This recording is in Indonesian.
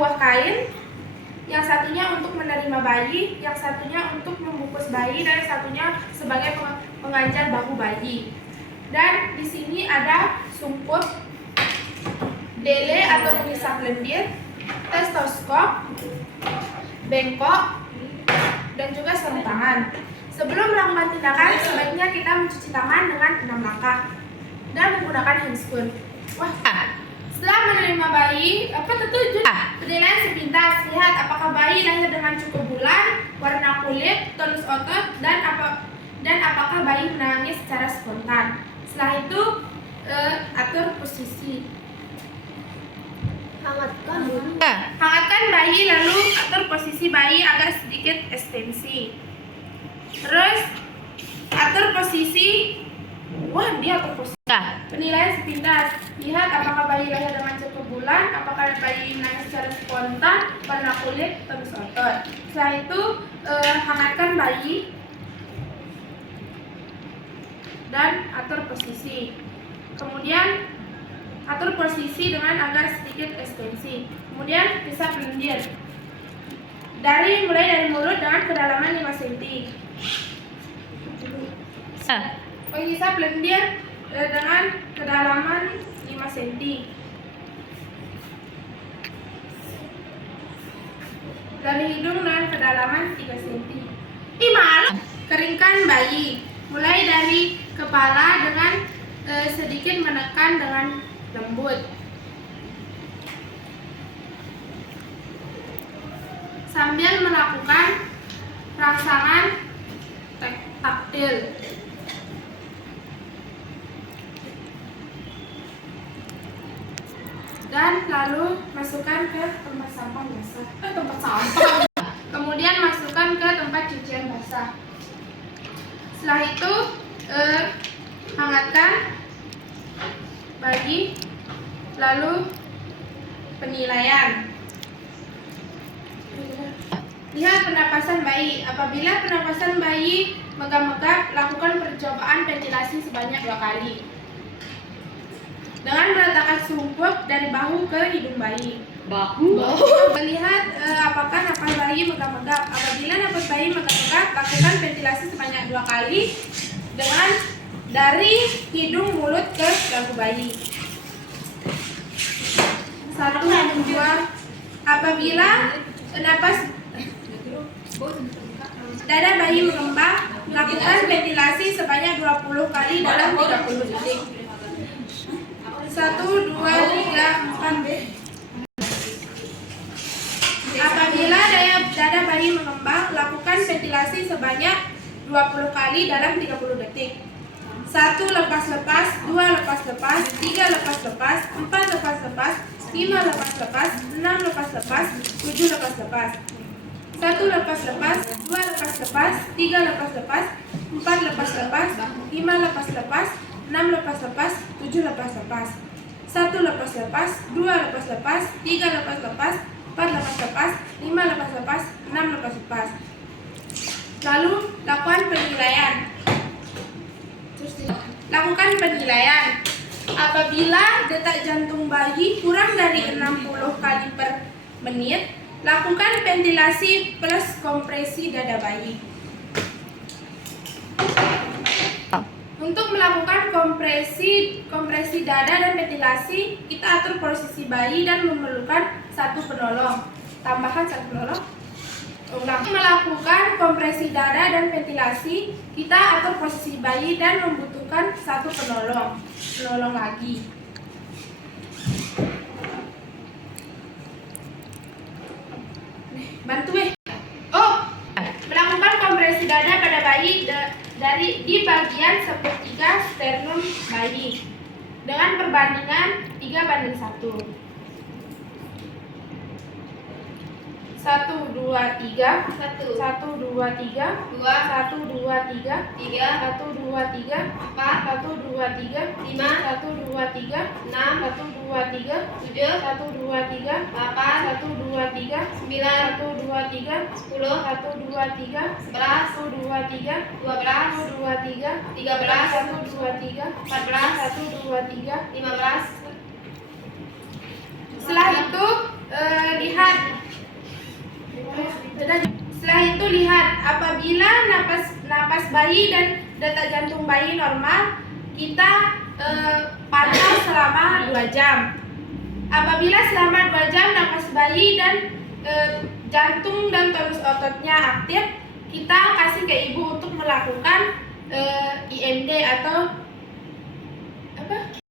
buah kain, yang satunya untuk menerima bayi, yang satunya untuk membungkus bayi, dan satunya sebagai pengajar bahu bayi. Dan di sini ada sumput, dele atau pengisap lendir, stetoskop, bengkok, dan juga sarung tangan. Sebelum melakukan tindakan, sebaiknya kita mencuci tangan dengan 6 langkah dan menggunakan handscoon. Setelah menerima bayi, penilaian sepintas. Lihat apakah bayi lahir dengan cukup bulan, warna kulit, tonus otot, dan apakah bayi menangis secara spontan. Setelah itu, atur posisi. Hangatkan bayi, lalu atur posisi bayi agar sedikit ekstensi. Terus atur posisi. Atur posisi. Penilaian sepintas. Lihat apakah bayi lahir dengan cukup bulan, apakah bayi menangis secara spontan, warna kulit, tonus otot. Setelah itu hangatkan bayi dan atur posisi. Kemudian atur posisi dengan agar sedikit ekstensi. Kemudian hisap lendir. Mulai dari mulut dengan kedalaman 5 cm. Menghisap lendir dengan kedalaman 5 cm. Dari hidung dengan kedalaman 3 cm. Keringkan bayi. Mulai dari kepala dengan sedikit menekan dengan lembut. Sambil melakukan rangsangan taktil. Dan lalu masukkan ke tempat sampah basah. Kemudian masukkan ke tempat cucian basah. Setelah itu hangatkan bayi, lalu penilaian. Lihat pernapasan bayi. Apabila pernapasan bayi megap-megap, lakukan percobaan ventilasi sebanyak 2 kali dengan meletakkan sumput dari bahu ke hidung bayi. Melihat apakah napas bayi megap-megap. Apabila napas bayi megap-megap, lakukan ventilasi sebanyak 2 kali dengan dari hidung mulut ke dagu bayi. 1, 2. Apabila napas dada bayi mengembang, lakukan ventilasi sebanyak 20 kali dalam 30 detik. 1, 2, 3, 4. Apabila dada bayi mengembang, lakukan ventilasi sebanyak 20 kali dalam 30 detik. 1 lepas-lepas, 2 lepas-lepas, 3 lepas-lepas, 4 lepas-lepas, 5 lepas-lepas, 6 lepas-lepas, 7 lepas-lepas. 1 lepas-lepas, 2 lepas-lepas, 3 lepas-lepas, 4 lepas-lepas, 5 lepas-lepas, 6 lepas-lepas, 7 lepas-lepas. 1 lepas-lepas, 2 lepas-lepas, 3 lepas-lepas, 4 lepas-lepas, 5 lepas-lepas, 6 lepas-lepas. Lalu lakukan penilaian. Lakukan penilaian. Apabila detak jantung bayi kurang dari 60 kali per menit, lakukan ventilasi plus kompresi dada bayi. Untuk melakukan kompresi dada dan ventilasi, kita atur posisi bayi dan memerlukan 1 penolong. Tambahkan 1 penolong. Melakukan kompresi dada dan ventilasi, kita atur posisi bayi dan membutuhkan 1 penolong. Penolong lagi. Melakukan kompresi dada pada bayi di bagian sepertiga sternum bayi dengan perbandingan 3:1. 1, 2, 3, 1, 2, 3, 2, 1, 2, 3, 3, 1, 2, 3, 4, 1, 2, 3, 5, 1, 2, 3, 6, 1, 2, 3, 7, 1, 2, 3, 8, 1, 2, 3, 9, 1, 2, 3, 10, 1, 2, 3, 11, 1, 2, 3, 12, 1, 2, 3, 13, 1, 2, 3, 14, 1, 2, 3, 15, 1, 2, 3, 16, 1, 2, 3, 17, 1, 2, 3, 18, 1, 2, 3, 19, 1, 2, 3, 20, 1, 2, 3, 21. Setelah itu lihat apabila napas bayi dan detak jantung bayi normal, kita pantau selama 2 jam. Apabila selama 2 jam napas bayi dan jantung dan tonus ototnya aktif, kita kasih ke ibu untuk melakukan IMD atau